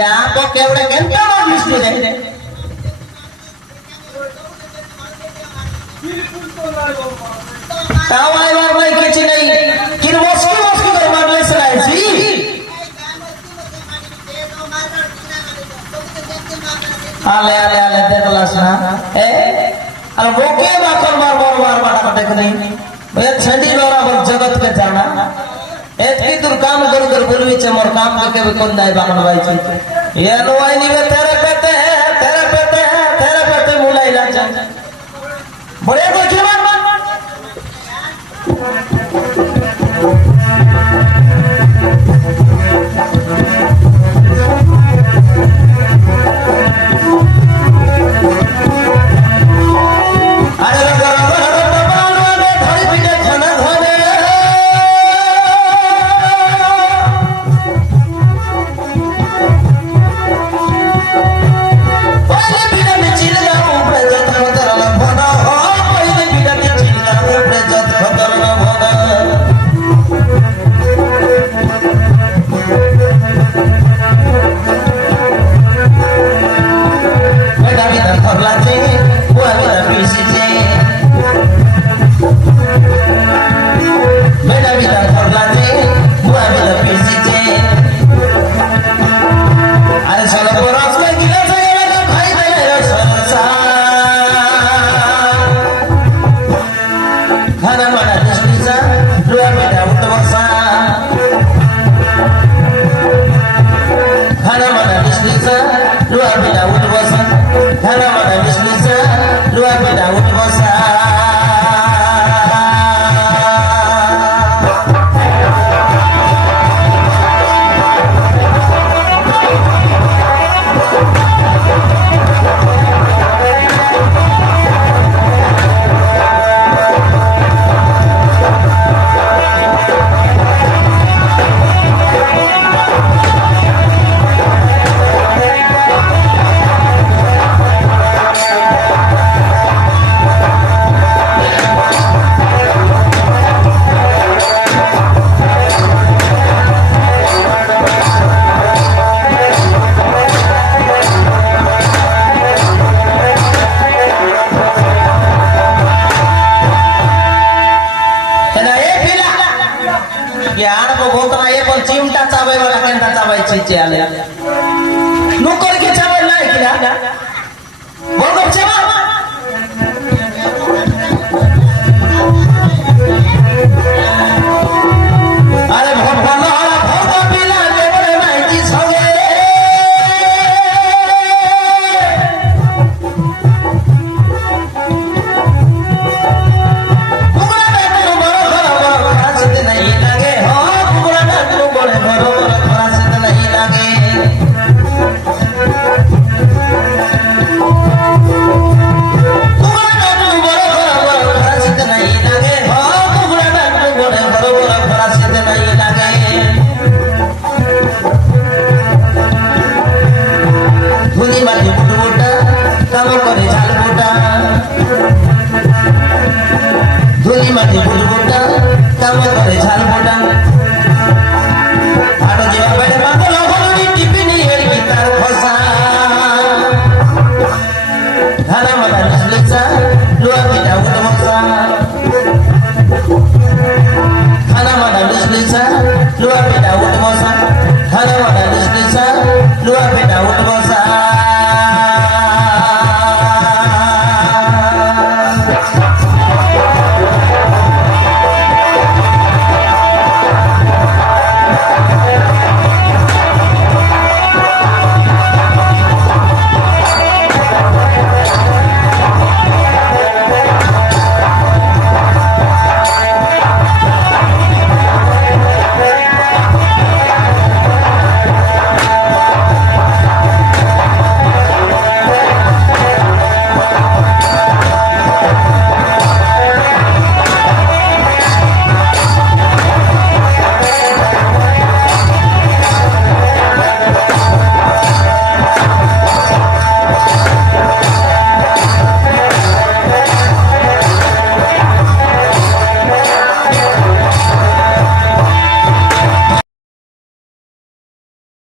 या तो केवढे केंता दिसली रे तावाय वार बाई किची नाही किर वस्की वस्की कर मारले सलायची आले आले आले देखलास ना ए अरे बोके बाकर मार बाटा देख नहीं भैया छंडी लोरा बर जगत के जाना एतकी दूर काम कर बोलवीचे मोर काम के कोण दाय बाकन बाईची ये नोई नी वे तेरे पेटे मुलाइला जा बड़े को जीवन चिमटा चावायला केंटा चावायची आले नको